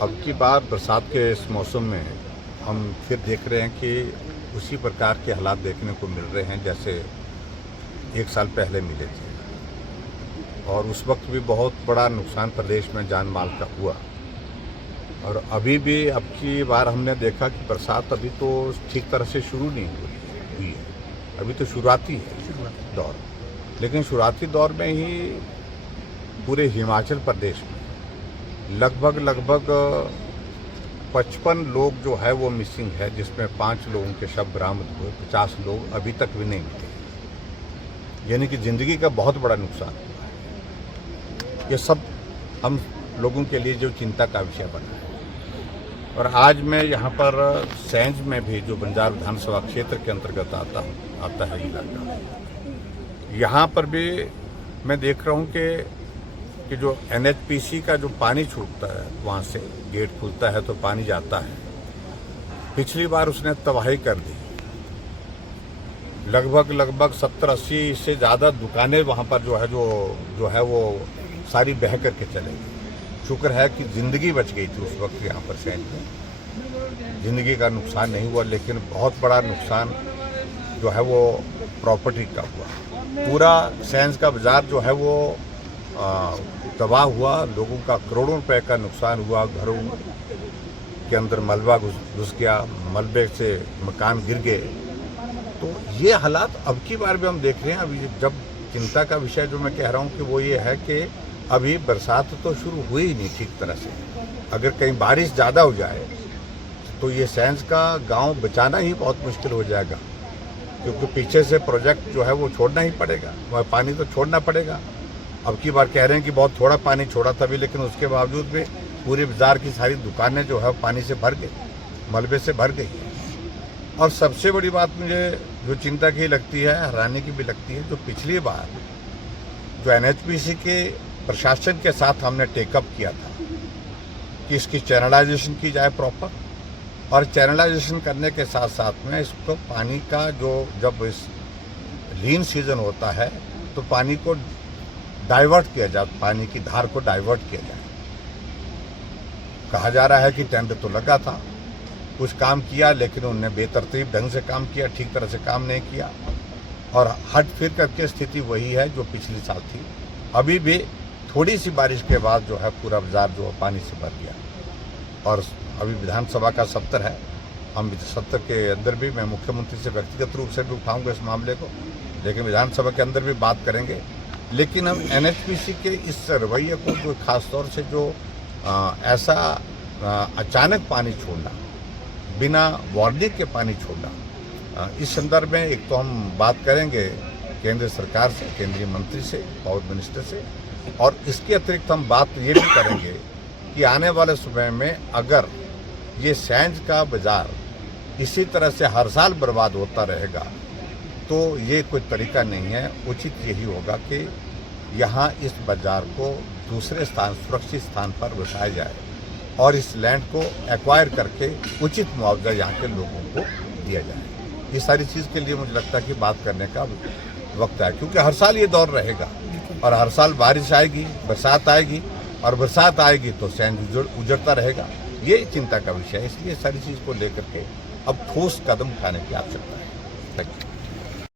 अब की बार बरसात के इस मौसम में हम फिर देख रहे हैं कि उसी प्रकार के हालात देखने को मिल रहे हैं जैसे एक साल पहले मिले थे। और उस वक्त भी बहुत बड़ा नुकसान प्रदेश में जान माल का हुआ। और अभी भी अब की बार हमने देखा कि बरसात अभी तो ठीक तरह से शुरू नहीं हुई है, अभी तो शुरुआती है दौर। लेकिन शुरुआती दौर में ही पूरे हिमाचल प्रदेश में लगभग 55 लोग जो है वो मिसिंग है, जिसमें 5 लोगों के शव बरामद हुए, 50 लोग अभी तक भी नहीं मिले। यानी कि जिंदगी का बहुत बड़ा नुकसान हुआ है। ये सब हम लोगों के लिए जो चिंता का विषय बना है। और आज मैं यहाँ पर सैंज में भी, जो बंजार विधानसभा क्षेत्र के अंतर्गत आता है इलाका, यहाँ पर भी मैं देख रहा हूँ कि जो NHPC का जो पानी छूटता है, वहाँ से गेट खुलता है तो पानी जाता है। पिछली बार उसने तबाही कर दी। लगभग 70-80 से ज़्यादा दुकानें वहाँ पर जो है वो सारी बह करके चले गई। शुक्र है कि ज़िंदगी बच गई थी उस वक्त यहाँ पर सैंज में। ज़िंदगी का नुकसान नहीं हुआ, लेकिन बहुत बड़ा नुकसान जो है वो प्रॉपर्टी का हुआ। पूरा सैंज का बाजार जो है वो तबाह हुआ। लोगों का करोड़ों रुपए का नुकसान हुआ। घरों के अंदर मलबा घुस गया, मलबे से मकान गिर गए। तो ये हालात अब की बार भी हम देख रहे हैं। अभी जब चिंता का विषय जो मैं कह रहा हूँ कि वो ये है कि अभी बरसात तो शुरू हुई ही नहीं ठीक तरह से। अगर कहीं बारिश ज़्यादा हो जाए तो ये सैंज का गांव बचाना ही बहुत मुश्किल हो जाएगा, क्योंकि पीछे से प्रोजेक्ट जो है वो छोड़ना ही पड़ेगा, वह पानी तो छोड़ना पड़ेगा। अब की बार कह रहे हैं कि बहुत थोड़ा पानी छोड़ा था भी, लेकिन उसके बावजूद भी पूरे बाजार की सारी दुकानें जो है पानी से भर गई, मलबे से भर गई। और सबसे बड़ी बात मुझे जो चिंता की लगती है, हैरानी की भी लगती है, जो पिछली बार जो NHPC के प्रशासन के साथ हमने टेकअप किया था कि इसकी चैनलाइजेशन की जाए प्रॉपर, और चैनलाइजेशन करने के साथ साथ में इसको पानी का जब इस लीन सीजन होता है तो पानी को डाइवर्ट किया जाए, पानी की धार को डाइवर्ट किया जाए। कहा जा रहा है कि टेंडर तो लगा था, कुछ काम किया, लेकिन उन्होंने बेतरतीब ढंग से काम किया, ठीक तरह से काम नहीं किया। और हट फिर करके स्थिति वही है जो पिछले साल थी। अभी भी थोड़ी सी बारिश के बाद जो है पूरा बाजार जो पानी से भर गया। और अभी विधानसभा का सत्र है, हम सत्र के अंदर भी मैं मुख्यमंत्री से व्यक्तिगत रूप से भी उठाऊंगा इस मामले को, लेकिन विधानसभा के अंदर भी बात करेंगे। लेकिन हम NHPC के इस रवैये को, जो खास तौर से जो ऐसा अचानक पानी छोड़ना, बिना वार्निंग के पानी छोड़ना, इस संदर्भ में एक तो हम बात करेंगे केंद्र सरकार से, केंद्रीय मंत्री से, पावर मिनिस्टर से। और इसके अतिरिक्त हम बात ये भी करेंगे कि आने वाले समय में अगर ये सैंज का बाजार इसी तरह से हर साल बर्बाद होता रहेगा तो ये कोई तरीका नहीं है। उचित यही होगा कि यहाँ इस बाजार को दूसरे स्थान, सुरक्षित स्थान पर बसाया जाए और इस लैंड को एक्वायर करके उचित मुआवजा यहाँ के लोगों को दिया जाए। ये सारी चीज़ के लिए मुझे लगता है कि बात करने का वक्त है, क्योंकि हर साल ये दौर रहेगा और हर साल बारिश आएगी, बरसात आएगी, और बरसात आएगी तो सैंज उजड़ता रहेगा। ये चिंता का विषय है। इसलिए सारी चीज़ को लेकर के अब ठोस कदम उठाने की आवश्यकता है।